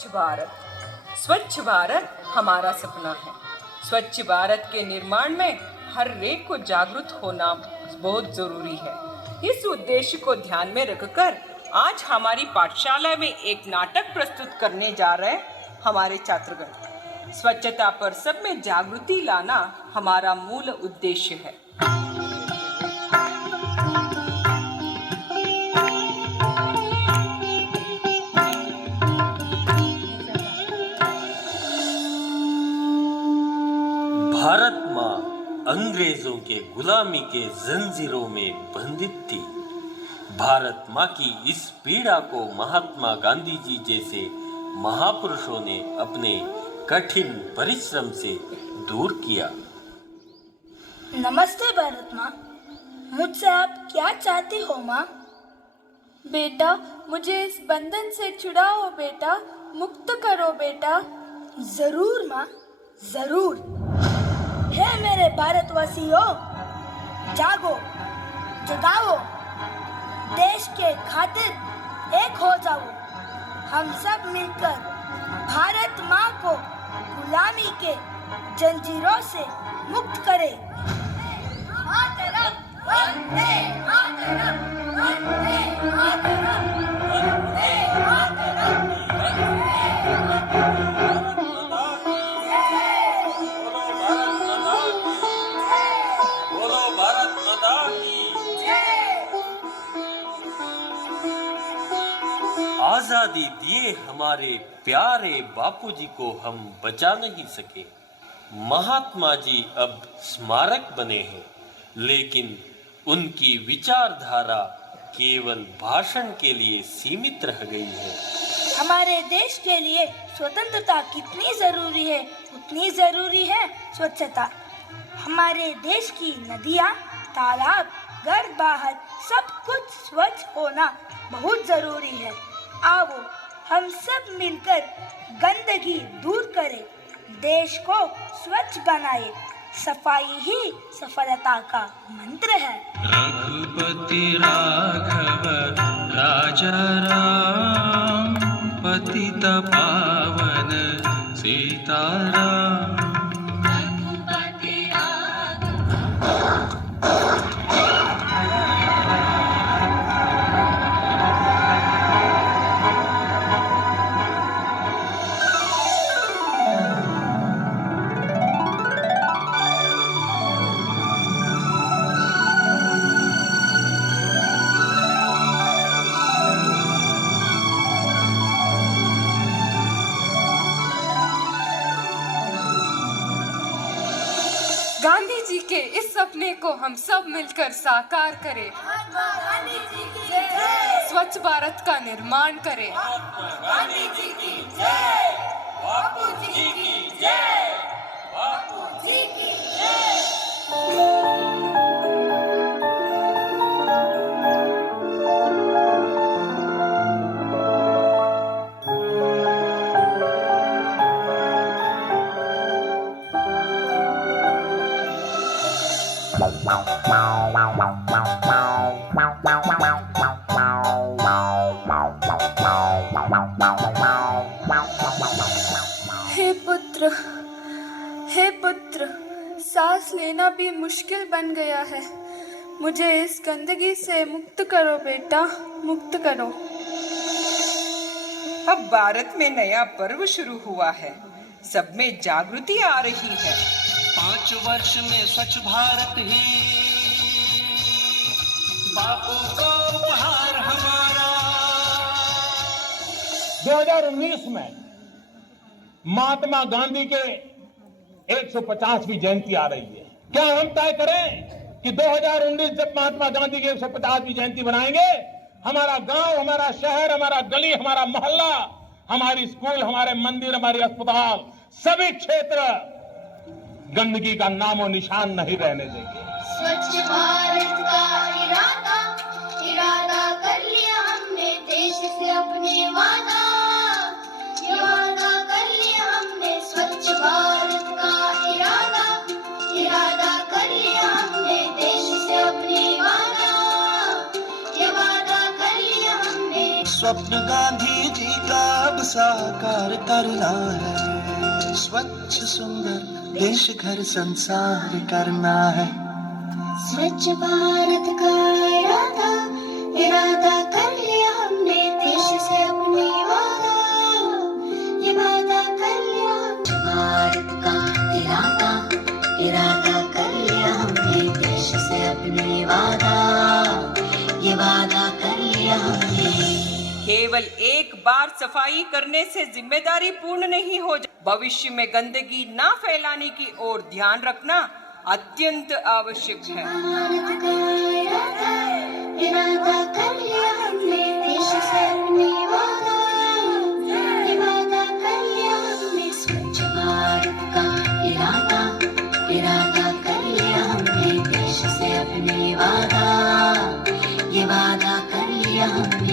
स्वच्छ भारत हमारा सपना है। स्वच्छ भारत के निर्माण में हर एक को जागरूक होना बहुत जरूरी है। इस उद्देश्य को ध्यान में रखकर आज हमारी पाठशाला में एक नाटक प्रस्तुत करने जा रहे हैं हमारे छात्रगण। स्वच्छता पर सब में जागृति लाना हमारा मूल उद्देश्य है। भारत माँ अंग्रेजों के गुलामी के जंजीरों में बंधित थी। भारत माँ की इस पीड़ा को महात्मा गांधी जी जैसे महापुरुषों ने अपने कठिन परिश्रम से दूर किया। नमस्ते भारत माँ, मुझसे आप क्या चाहते हो माँ? बेटा, मुझे इस बंधन से छुड़ाओ बेटा, मुक्त करो बेटा। जरूर माँ, जरूर। हे मेरे भारतवासियों, जागो, जगाओ, देश के खातिर एक हो जाओ। हम सब मिलकर भारत माँ को गुलामी के जंजीरों से मुक्त करें। मातरम, वंदे मातरम, वंदे मातरम, वंदे मातरम, वंदे मातरम। आजादी दिए हमारे प्यारे बापूजी को हम बचा नहीं सके। महात्मा जी अब स्मारक बने हैं, लेकिन उनकी विचारधारा केवल भाषण के लिए सीमित रह गई है। हमारे देश के लिए स्वतंत्रता कितनी जरूरी है, उतनी जरूरी है स्वच्छता। हमारे देश की नदियाँ, तालाब, घर बाहर सब कुछ स्वच्छ होना बहुत जरूरी है। आओ हम सब मिलकर गंदगी दूर करें, देश को स्वच्छ बनाए। सफाई ही सफलता का मंत्र है। रघुपति राघव राजा राम, पतित पावन सीताराम। गांधी जी के इस सपने को हम सब मिलकर साकार करें। स्वच्छ भारत का निर्माण करें। गांधी जी की जय, बापू जी की जय, बापू जी की जय। हे पुत्र, सांस लेना भी मुश्किल बन गया है। मुझे इस गंदगी से मुक्त करो बेटा, मुक्त करो। अब भारत में नया पर्व शुरू हुआ है, सब में जागृति आ रही है। 5 वर्ष में स्वच्छ भारत ही बापू को उपहार हमारा। 2019 में महात्मा गांधी के 150वीं जयंती आ रही है। क्या हम तय करें कि 2019 जब महात्मा गांधी की 150वीं जयंती बनाएंगे, हमारा गांव, हमारा शहर, हमारा गली, हमारा मोहल्ला, हमारी स्कूल, हमारे मंदिर, हमारे अस्पताल, सभी क्षेत्र गंदगी का नामो निशान नहीं रहने देंगे। स्वच्छ भारत का इरादा कर लिया हमने, देश से अपने वादा, ये वादा कर लिया हमने। स्वच्छ भारत का इरादा कर लिया हमने, देश से अपने वादा, ये वादा कर लिया हमने। स्वप्न गांधी जी का अब साकार करना है, स्वच्छ सुंदर देश घर संसार करना है। स्वच्छ भारत का इरादा इरादा कर लिया हमने, देश से अपने वादा ये वादा कर लिया। भारत का इरादा इरादा कर लिया हमने, देश से अपने वादा ये वादा कर लिया हमने। केवल एक बार सफाई करने से जिम्मेदारी पूर्ण नहीं हो जाती। भविष्य में गंदगी ना फैलाने की ओर ध्यान रखना अत्यंत आवश्यक है। भारत का इरादा इरादा कर लिया हमने, देश से अपने वादा ये वादा कर लिया हमने। स्वच्छ भारत का इरादा इरादा कर लिया हमने, देश से अपने वादा ये वादा कर लिया हमने।